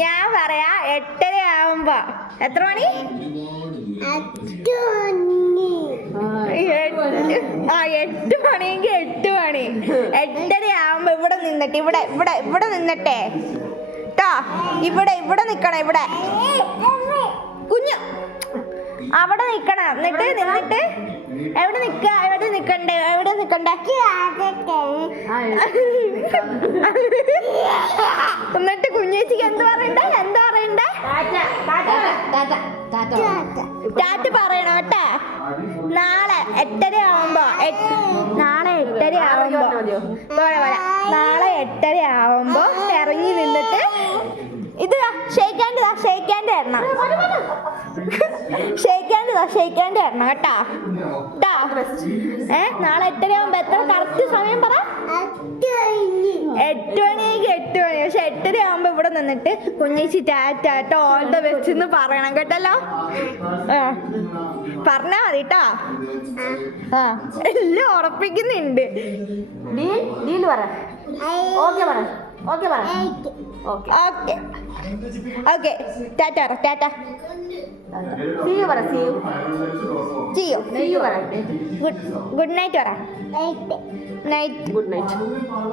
ഞാൻ പറയാ 8:30 ആവുമ്പോ. എത്ര മണി? 8 മണിയെങ്കിൽ 8 മണി. 8:30 ആവുമ്പോ ഇവിടെ നിന്നിട്ട് ഇവിടെ നിന്നിട്ടെ ട്ടോ. ഇവിടെ നിക്കണം. ഇവിടെ കുഞ്ഞു അവിടെ നിക്കണം. നിന്നിട്ട് എവിടെ നിക്കണ്ടേ? എന്നിട്ട് കുഞ്ഞേച്ചിക്ക് എന്താ പറയണ്ടേ? ടാറ്റ പറയണോ കേട്ടാ. നാളെ 8:30 ആവുമ്പോ ഇറങ്ങി നിന്നിട്ട് ഇത് ഷേക്ക് ഹാൻഡ് തരണം കേട്ടാ. നാളെ 8:30 ആവുമ്പോ എത്ര കറക്റ്റ് സമയം പറ? 8 മണിയെങ്കിൽ 8 മണി. പക്ഷെ 8:30 ആവുമ്പോ ഇവിടെ നിന്നിട്ട് കുഞ്ഞേച്ചി ടാറ്റ ഓൾ ദ ബെസ്റ്റ് എന്ന് പറയണം കേട്ടല്ലോ. പറഞ്ഞാ മതി കേട്ടോ. എല്ലാം ഉറപ്പിക്കുന്നുണ്ട്. ഓക്കെ ടാറ്റ. ഗുഡ് നൈറ്റ് പറ. നൈറ്റ്.